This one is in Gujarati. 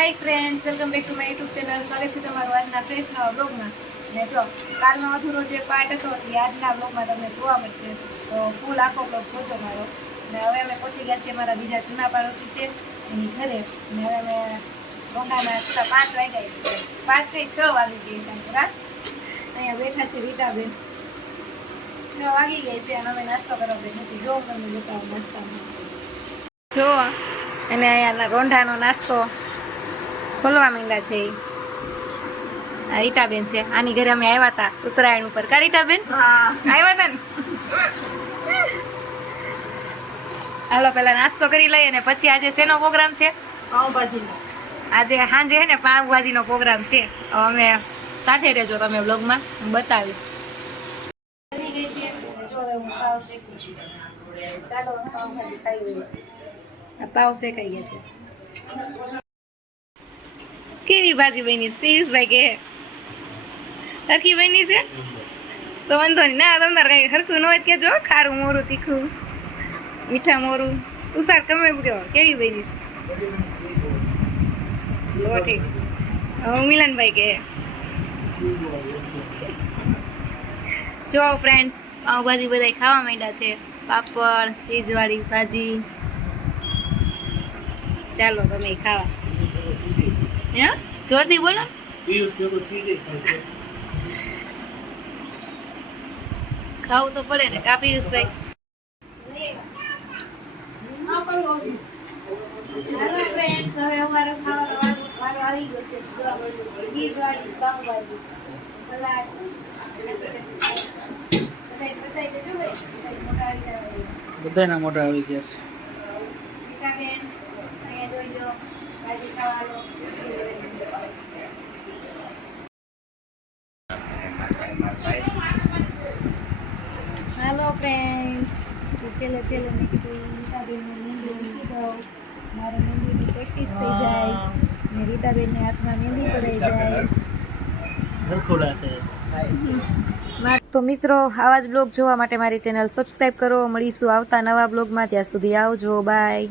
Hi friends, welcome back to my YouTube channel. સ્વાગત છે તમારું આજના ફ્રેશ નવા બ્લોગમાં. ને જો કાલનો અધૂરો જે પાર્ટ હતો એ આજના બ્લોગમાં તમને જોવા મળશે, તો ફૂલ આખો બ્લોગ જોજો મારો. ને હવે અમે પહોંચી ગયા છીએ મારા બીજા જૂના પાડોશી છે એની ઘરે. ને હવે અમે રોંડાના છેલ્લા 5 વાગ્યા છે, 5 નહીં 6 વાગી ગઈ છે. અહીંયા બેઠા છે રીટાબેન, 6 વાગી ગઈ છે અને અમે નાસ્તો કરવા બેઠા છીએ. જો તમને બતાવો નાસ્તામાં જો, અને અહીંયા રોંઢાનો નાસ્તો ખોલવા માંડ્યા છે. આ રીટાબેન છે, આની ઘરે અમે આવ્યા હતા ઉત્તરાયણ ઉપર. કા રીટાબેન આવ્યા હતા ને? હાલો પેલા નાસ્તો કરી લઈએ અને પછી આજે શેનો પ્રોગ્રામ છે? પાવભાજીનો. આજે સાંજે છે ને પાવભાજીનો પ્રોગ્રામ છે. અમે સાથે રહેજો, તમે બ્લોગમાં બતાવીશ. કરી ગઈ છે જો હવે હું પાવ શેકું છું. ચાલો પાવભાજી ખાઈ. પાવ શેકાઈ ગયા છે. કેવી ભાજી બની? પિયુષભાઈ કે હરખી બની છે તો વાંધો નહીં. ના તમારે કઈ હરખું ન હોય કેજો. ખારું મોરું તીખું મીઠા મોરું ઉસાર તમે કેવો કેવી બની છે? ઠીક. મિલનભાઈ કે જો ફ્રેન્ડ્સ પાવભાજી બધા ખાવા માંડ્યા છે. પાપડ, ચીજવાળી ભાજી. ચાલો તમે ખાવા. હે જોરથી બોલો. ખાવું તો પડે ને કા પિયુષભાઈ? હાલો ફ્રેન્ડ્સ, હવે અમારો ખાવાનો વારો આવી ગયો છે. ચીઝવાળી પાવભાજી, સલાડ બધાના મોઢા આવી ગયા છે. હેલો ફ્રેન્ડ્સ, છેલ્લે મેં કીધું રીટાબેનને મહેંદી મૂકી દઉં. મારે મહેંદીની પ્રેક્ટિસ થઈ જાય ને રીટાબેનને હાથમાં મહેંદી પડાઈ જાય. તો મિત્રો, આવા જ બ્લોગ જોવા માટે મારી ચેનલ સબસ્ક્રાઈબ કરો. મળીશું આવતા નવા બ્લોગમાં. ત્યાં સુધી આવજો, બાય.